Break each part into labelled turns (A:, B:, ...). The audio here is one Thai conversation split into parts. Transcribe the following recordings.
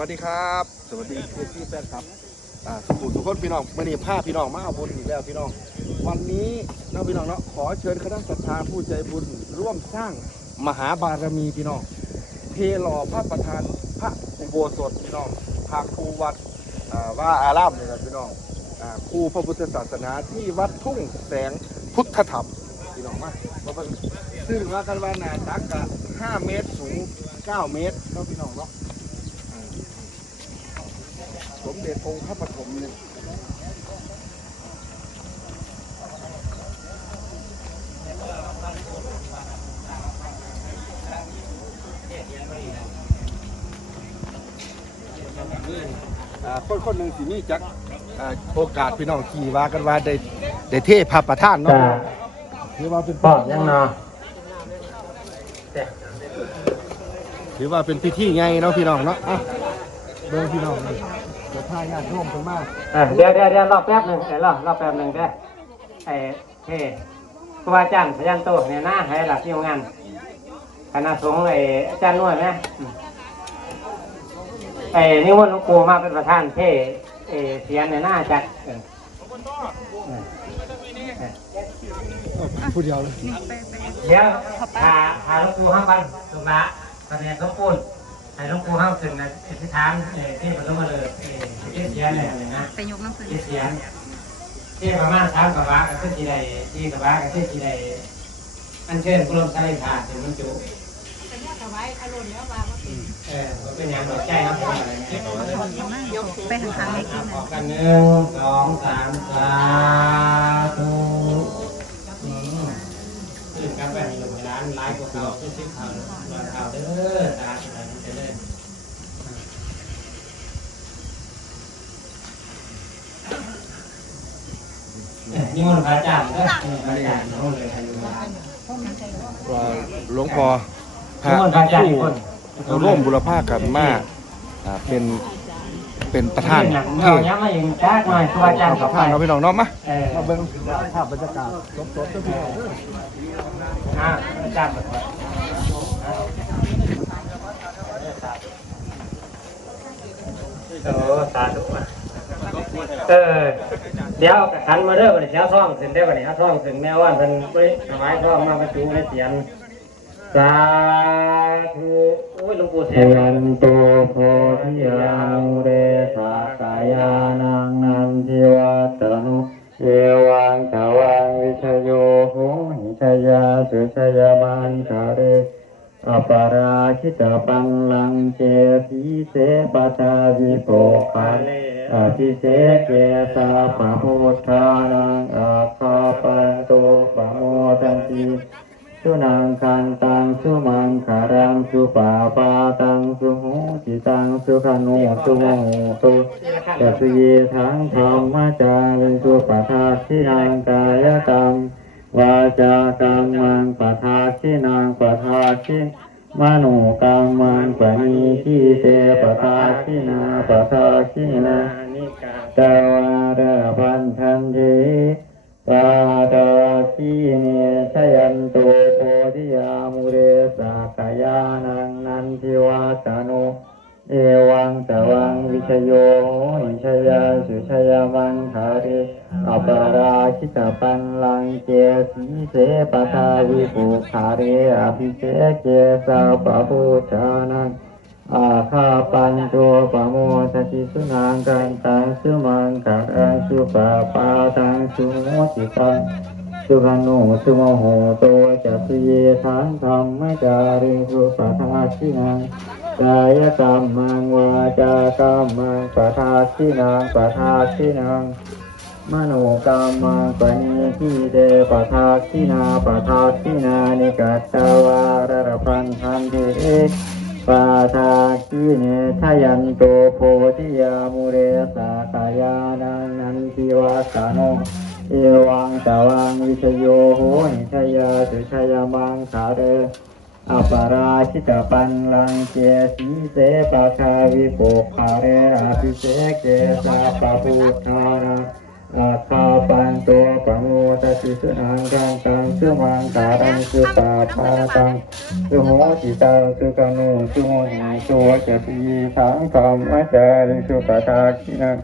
A: วัสดีครับ สวัสดีเพื่อนพี่แฟนครับอ่าสุขุมทุกคนพี่น้องมื่อนี้พาพี่น้องมาเอาบุญอีกแล้วพี่น้อง วันนี้น้องพี่น้องเนาะขอเชิญคณะศรัทธาผู้ใจบุญร่วมสร้างมหาบารมีพี่น้องเทหล่อพระประธานพระอุโบสถพี่น้องพาครูวัดอ่าว่าอารามเลยนะพี่น้องอ่าครูพระพุทธศาสนาที่วัดทุ่งแสงพุทธธรรมพี่น้องมามาเบิ่งซึ่งว่ากันว่าหนาตักกะ5เมตรสูง 9 เมตรเนาะพี่น้องเนาะส มเด็จองค์พระปฐมเนี่ยอ่าคนคนหนึ่งสิมีจักอ่าโอกาสพี่น้องขี่ว่ากันว่าได้ได้เทพระประธานเนาะ
B: จ้า
A: ถือว่าเป็น
B: พ่อยังเนาะ
A: ถือว่าเป็นพิธีไงเนาะพี่น้องเนาะอะเบิ่งพี่น้องนี่ เดี๋ยวพาญาติโยมกันมา
B: เอ้ยเดี๋ยวเดี๋ยวเดี๋ยวรอแป๊บหนึ่งเดี๋ยวรอรอแป๊บหนึ่งเด้อไอ้เฮ้ครูบาอาจารย์พยันโตเนี่ยหน้าให้หลักที่โรงงานคณะสงฆ์ไอ้อาจารย์นวดนะอืมไอ้นิมนต์หลวงปู่มาเป็นประธานเท่เอ้เสียนในหน้าจักเออเออเออ
A: ผู้เดียวเลย
B: เดี๋ยวหาหาหลวงปู่ห้าวันสุระตอนนี้หลวงปู่ ให้หลวงปู่ห้าถึงนะอธิษฐานเอ่อที่พระมาเลยเอ่อที่เสียเนี่ยนะ
C: ไปยกน้ำผึ้ง
B: ที่เสียงที่ประมาณสามกับว่ากับที่ใดที่กับว่ากับที่ใดอันเชิญกรมสาริธาถึงมันจุเออก็เป็นอย่างดอกใจเนาะ
C: ไปทางทางในกิน
B: ออกกันหนึ่งสองสามสาธุอืมขึ้นกันไปมีหนุ่มร้านไลฟ์กว่าเก่าที่ซิ่ข่าววันข่าวเด้อตาอะไรนี่ จะเล่นนี่มันพระอาจารย์ก็พระอาจารย์น้องเลยใครอยู่มา
A: ว่าหลวงพ่อพระผู้ร่วมบุรพากันมาอ่าเป็นเป็นประธาน
B: เอ
A: เท่า
B: ย้ำมาอีกแจ๊กหน่อยครูอาจารย์
A: ป
B: กับ
A: ระ
B: ไป
A: ธานเราพี่น้องเนาะมา
B: เออ
A: มาเบิ่งภาพบรรยากาศสดๆเด้อพี่น้องเด้อ
B: อ่าอาจารย์แบบ โอ้สาธุอะเออ เดี๋ยวขันมาเด้อบัดนี้เดี๋ยวท่องขึ้นได้อบัดนี้เอาท่องขึ้นแม่ว่านเพิ่นไปถวายท่องมาบรรจุในเสียนสาธุโอ้ยหลวงปู่เสียนโตโพธิยามุเรสากายานังนันทิวัตนุเอวังขวังวิชโยโหหิชยาสุชยามันคาเร อปาราชิตปังลังเจสีเสปตาวิโปคันอภิเสเกสาปะพุทธานังอาคาปันโตปะโมทันติสุนังคันตังสุมังคารังสุปาปาตังสุหูจิตังสุขโนสุโมตุจัสเยทังธรรมจาริสุปทาสินังกายกรรมวาจากรรม ทาชิมโนกรรมันปะนีที่เตปะทาชินาปะทาชินาตวาระพันธันเทปาตาชีเนชยันโตโพธิยามุเรสากายานังนันทิวาสานุ เอวังตวังวิชโยหิชยาสุชยามังคาริอปาราชิตาปันลังเจสีเสปทาวิปุขาเรอภิเสกเจสาปะพุทธานังอาคาปันโตปะโมสติสุนังกันตังสุมังกังสุปะปาตังสุโมติตังสุขโนสุโมโหโตจัสเยทังธรรมจาริสุปทาชินัง กายกรรมังวาจากรรมังปทาชินังปทาชินังมโนกรรมังปณิทิเดปทาคินาปทาคินานิกัตตวาระระพันธันเทปาทาคิเนทยันโตโพธิยามุเรสากายานันันทิวาสานุเอวังตวังวิชโยโหนิชยาสุชยามังคาเร อปาราชิตปันลังเจสีเสปะคาวิโปคาเรอภิเสกเกสาปะพุทธานาอาคาปันตัวปะโมตสสิสุนังกังตังสุมังการังสุปาปาตังสุโหติตังสุกานุสุโหหิสุวจปีสังคมมัจจาริสุปทาคินัง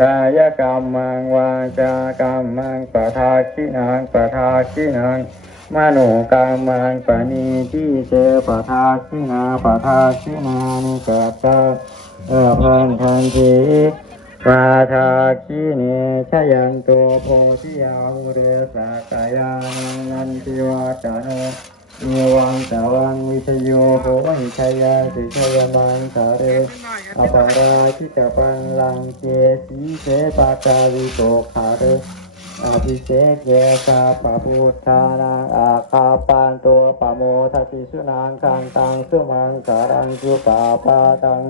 B: กายกรรมังวาจากรรมังปทาคินังปทาคินัง มโนกรรมังปณีที่เจปทาคินาปทาคินานิกัตตาเออพันทันทีปาทาคีเนชยันตัวโพธิยาหุเรสากายานันติวาจานุเอวังตาวังวิชโยโหหิชยาสิชยมังสาเรอปาราชิตปังลังเจสีเสปาตาวิโกขาเร อภิเศกเยสาปพุทธานังอาคาปานตัวปโมทัสสิสุนังคันตังสุมังการังสุปาปาตัง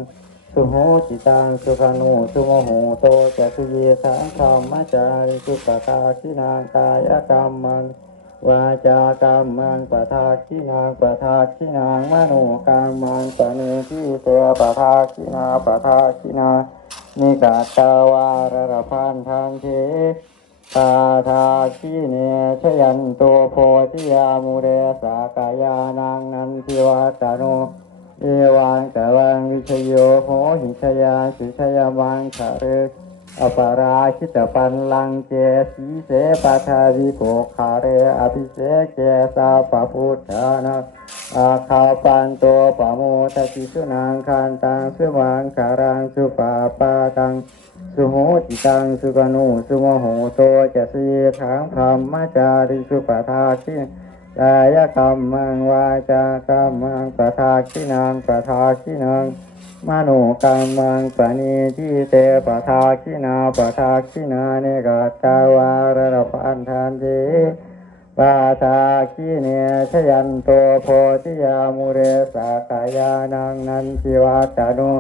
B: สุโหจิตังสุขานุสุโมโหโตจะสุเยสังคมมัจาริสุปตาคินางกายกรรมังวาจากรรมังปทาคินางปทาคินางมโนกรรมังปเนทิเตปทาคินาปทาคินานิกาตาวารรพันธันเท ปาทาคิเนชยันโตโพธิยามุเรสากายานังนันทิวัตโนเอวังกวังวิชโยโหหิชยาสิชยมังคาเรอปาราชิตปันลังเจสีเสปทาวิโกคาเรอภิเสกเจสาปพุทธานาอาคาปันโตปโมทัสสิสุนังคันตังสุมังคารังสุปาปาตัง สุโหติตังสุกานุสุโมโหโตจะสีขังธรรมจาริสุปทาคิกายกรรมังวาจากรรมังปทาคินังปทาคินังมโนกรรมังปณีที่เตปทาคินาปทาคินาเนกัตตาวารรพันธันติปาทาคิเนชยันโตโพธิยามุเรสากายานังนันทิวัตานุ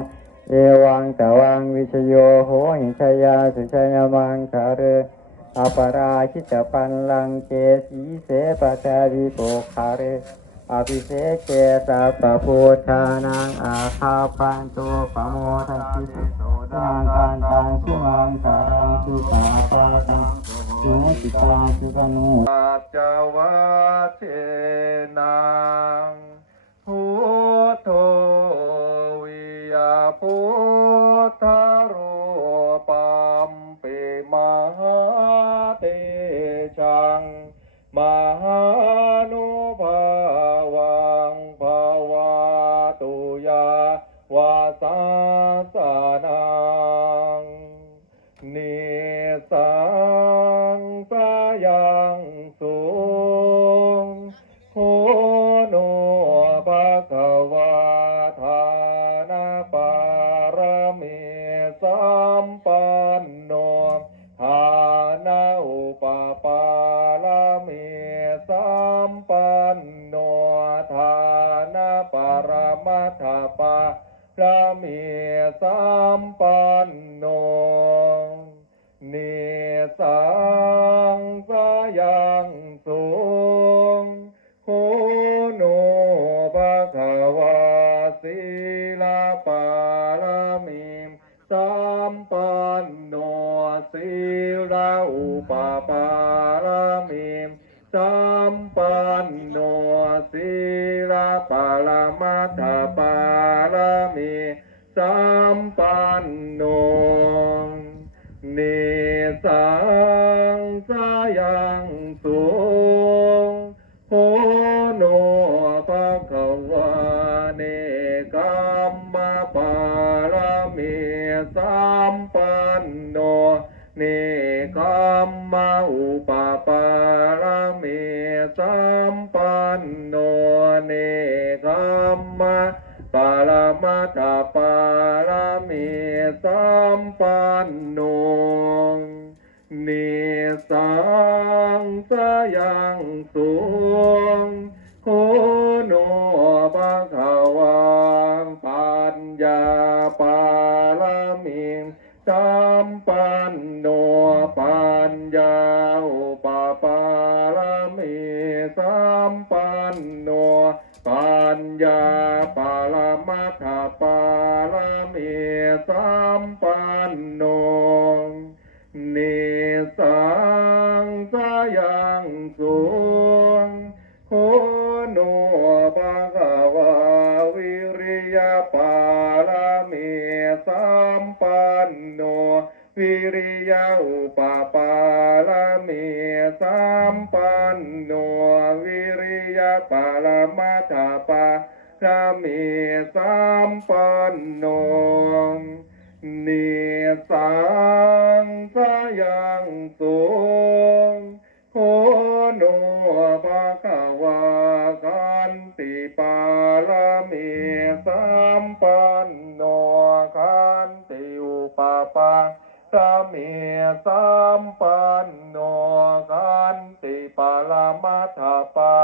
B: เอวังตวังวิชโยโหหิชยาสุชยมังคาเรอปราชิตปันลังเจสีเสปะชาวิโกคาเรอภิเศกเจสัพพะพุทธานังอาคาปันโตปโมทัสสิโสดังกันตังสุมังคารังสุปาปาตังสุติตาสุกนุ
D: อาจาวาเทนังพุทโธ ยาพุทธรูปัมปิมหาเตชังมหา สัมปันโนทานาอุปปารมีสัมปันโนทานาปรมัตถปาพระเมีสัมปันโนนิสังสยังสุงโหโนภะคะวาศีลาปาปาลมัตถปาลามีสัมปันโนนิสังสายังสุงโหโนภะคะวาเนกัมมะปาลามีสัมปันโนเนกัมมะอุปปาลามีสัม ปันโนนิสังสยังสุงโหโนภะคะวังปัญญาปารมีสัมปันโนปัญญาอุปปารมีสัมปันโน ปัญญาปารมัตถปารมีสัมปันโนนิสังสายังสุง วิริยะอุปปาลามีสัมปันโนวิริยะปาลมัตถปาลามีสัมปันโนนิสังสยังสุงโคโนภะคะวาคันติปาลามีสัมปันโนคันติอุปปา ตเมสัมปันโนกันติปาลมัทปา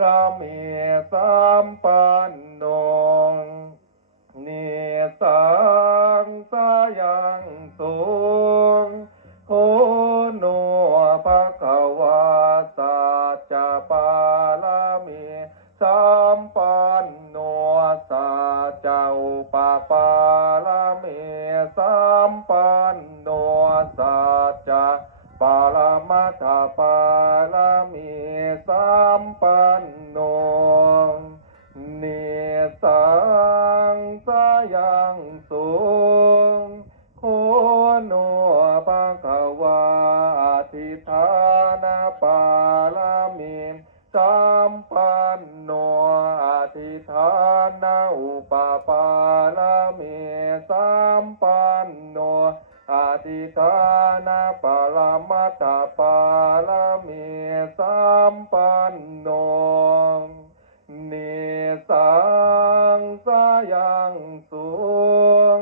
D: ตเมสัมปันโนเนสังสยังสุง จจอุปปาลามีสัมปันโนสัจจปาลมัตถปาลามีสัมปันโนนิสังสยังสุงโคโนภะคะวาอธิฐานาปาลามิสัมปันโนอธิฐานาอุป ปาลามิสัมปันโนอธิฐานาปาลมัตตปาลามิสัมปันโนนิสังสายังสุง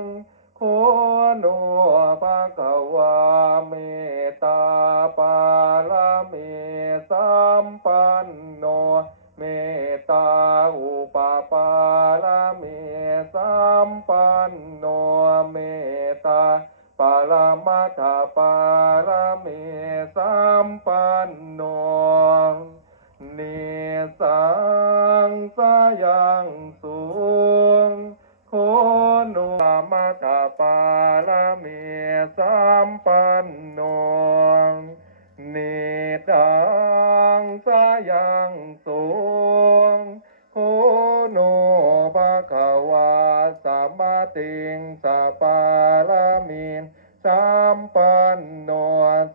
D: โคโนภะคะวาเมตตาปาลามิสัมปันโนเมตตาอุปปาลามิสั มปันโนเมตาปาลมัตถปาลามิสัมปันโนนิสังสายังสุงโคโนมัตถปาลามีสัมปันโน ติงสัปาลามีสัมปันโน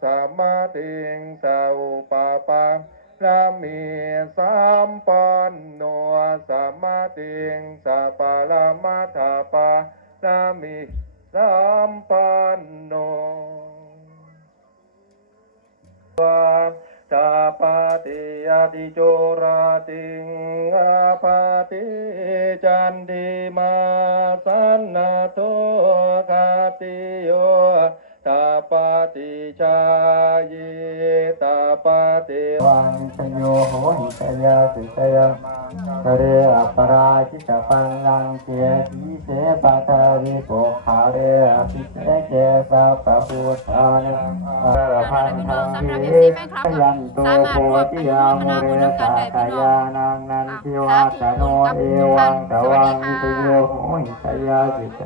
D: สัมมาติงสัอุปปาลามีสัมปันโนสัมมาติงสัปปะละมัทธปาลามีสัมปันโนวาาปาติยาติโจราติงอาปาติจันติมาสันนาโทคาติโยตาปาติชายตาปาติ
B: วังชโยโหหิตยาสุตยะ เรอปราชิตปังลังเจสีเสปะทาริโกขาเรอภิเสเจสัพพะพุทธานังอรพันธังวิยันโตโพธิยามุเรสาคายานังนันทิวาตโนเอวังตวังตุโยโหหิตยาสุต